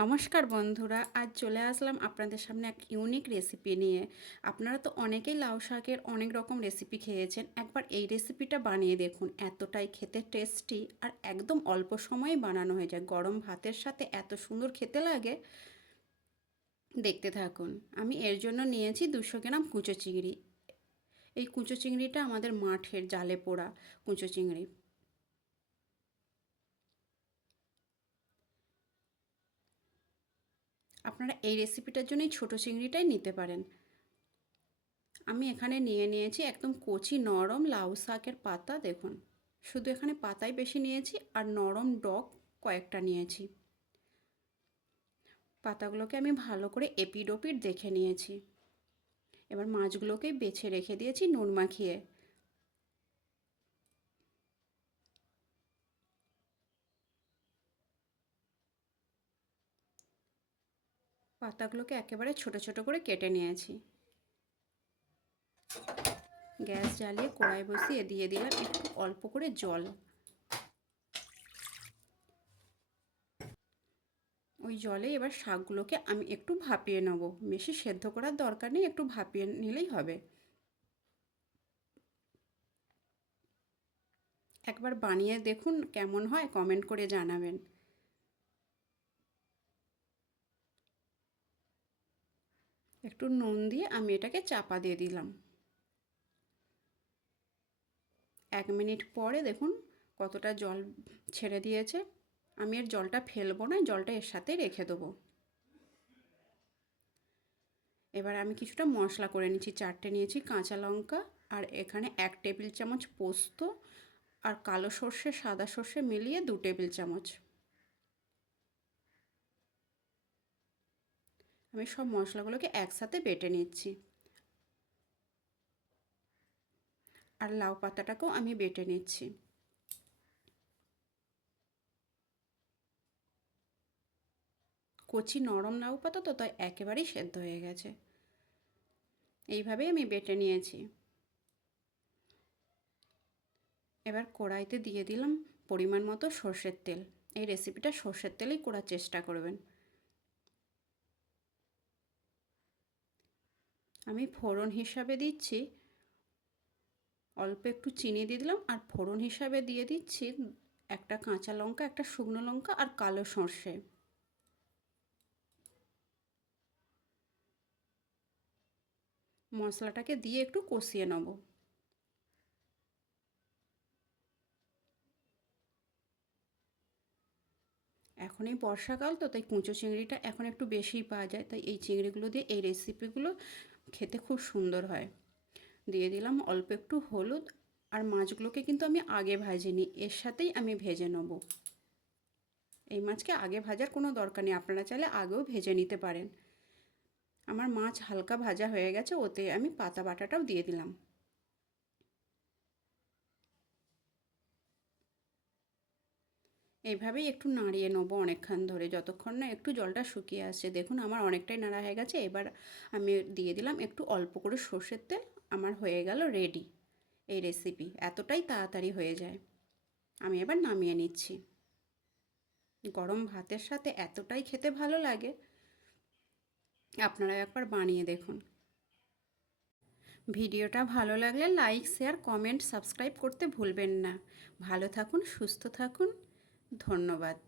নমস্কার বন্ধুরা, আজ চলে আসলাম আপনাদের সামনে এক ইউনিক রেসিপি নিয়ে। আপনারা তো অনেকেই লাউ শাকের অনেক রকম রেসিপি খেয়েছেন, একবার এই রেসিপিটা বানিয়ে দেখুন। এতটাই খেতে টেস্টি আর একদম অল্প সময়ে বানানো হয়ে যায়। গরম ভাতের সাথে এত সুন্দর খেতে লাগে। দেখতে থাকুন, আমি এর জন্য নিয়েছি দুশো গ্রাম কুচো চিংড়ি। এই কুচো চিংড়িটা আমাদের মাঠের জালে পোড়া কুচো চিংড়ি। আপনারা এই রেসিপিটার জন্যই ছোটো চিংড়িটাই নিতে পারেন। আমি এখানে নিয়ে নিয়েছি একদম কচি নরম লাউ শাকের পাতা, দেখুন। শুধু এখানে পাতাই বেশি নিয়েছি আর নরম ডগ কয়েকটা নিয়েছি। পাতাগুলোকে আমি ভালো করে এপিড ওপিড দেখে নিয়েছি। এবার মাছগুলোকে বেছে রেখে দিয়েছি নুন মাখিয়ে। পাতাগুলোকে একেবারে ছোট ছোট করে কেটে নিয়েছি। গ্যাস জ্বালিয়ে কড়াই বসিয়ে দিয়ে দিলাম একটু অল্প করে জল। ওই জলে এবার শাকগুলোকে আমি একটু ভাপিয়ে নেব। বেশি সেদ্ধ করার দরকার নেই, একটু ভাপিয়ে নিলেই হবে। একবার বানিয়ে দেখুন কেমন হয়, কমেন্ট করে জানাবেন। একটু নুন দিয়ে আমি এটাকে চাপা দিয়ে দিলাম। এক মিনিট পরে দেখুন কতটা জল ছেড়ে দিয়েছে। আমি এর জলটা ফেলব না, জলটা এর সাথে রেখে দেবো। এবার আমি কিছুটা মশলা করে নিচ্ছি, চারটে নিয়েছি কাঁচা লঙ্কা আর এখানে এক টেবিল চামচ পোস্ত আর কালো সর্ষে, সাদা সর্ষে মিলিয়ে দু টেবিল চামচ। আমি সব মশলাগুলোকে একসাথে বেটে নিচ্ছি। আর লাউ পাতাটাকেও আমি বেটে নিচ্ছি। কচি নরম লাউ পাতা তো তাই একেবারেই সেদ্ধ হয়ে গেছে। এইভাবেই আমি বেটে নিয়েছি। এবার কড়াইতে দিয়ে দিলাম পরিমাণ মতো সর্ষের তেল। এই রেসিপিটা সর্ষের তেলেই করার চেষ্টা করবেন। আমি ফোড়ন হিসাবে দিচ্ছি। অল্প একটু চিনি দিয়ে দিলাম আর ফোড়ন হিসাবে দিয়ে দিচ্ছি একটা কাঁচা লঙ্কা, একটা শুকনো লঙ্কা আর কালো সর্ষে। মশলাটাকে দিয়ে একটু কষিয়ে নেব। এখন এই বর্ষাকাল তো, তাই কুঁচো চিংড়িটা এখন একটু বেশিই পাওয়া যায়। তাই এই চিংড়িগুলো দিয়ে, এই রেসিপিগুলো খেতে খুব সুন্দর হয়। দিয়ে দিলাম অল্প একটু হলুদ আর মাছগুলোকে কিন্তু আমি আগে ভাজিনি এর সাথেই আমি ভেজে নেব। এই মাছকে আগে ভাজার কোনো দরকার নেই, আপনারা চাইলে আগেও ভেজে নিতে পারেন। আমার মাছ হালকা ভাজা হয়ে গেছে, ওতে আমি পাতা বাটাটাও দিয়ে দিলাম। এইভাবেই একটু নাড়িয়ে নেব অনেকক্ষণ ধরে, যতক্ষণ না একটু জলটা শুকিয়ে আসছে। দেখুন, আমার অনেকটাই নাড়া হয়ে গেছে, এবার আমি দিয়ে দিলাম একটু অল্প করে সর্ষের তেল, আমার হয়ে গেল রেডি এই রেসিপি এতটাই তাড়াতাড়ি হয়ে যায়। আমি এবার নামিয়ে নিচ্ছি। গরম ভাতের সাথে এতটাই খেতে ভালো লাগে। আপনারা একবার বানিয়ে দেখুন। ভিডিওটা ভালো লাগলে লাইক শেয়ার কমেন্ট সাবস্ক্রাইব করতে ভুলবেন না। ভালো থাকুন, সুস্থ থাকুন। ধন্যবাদ।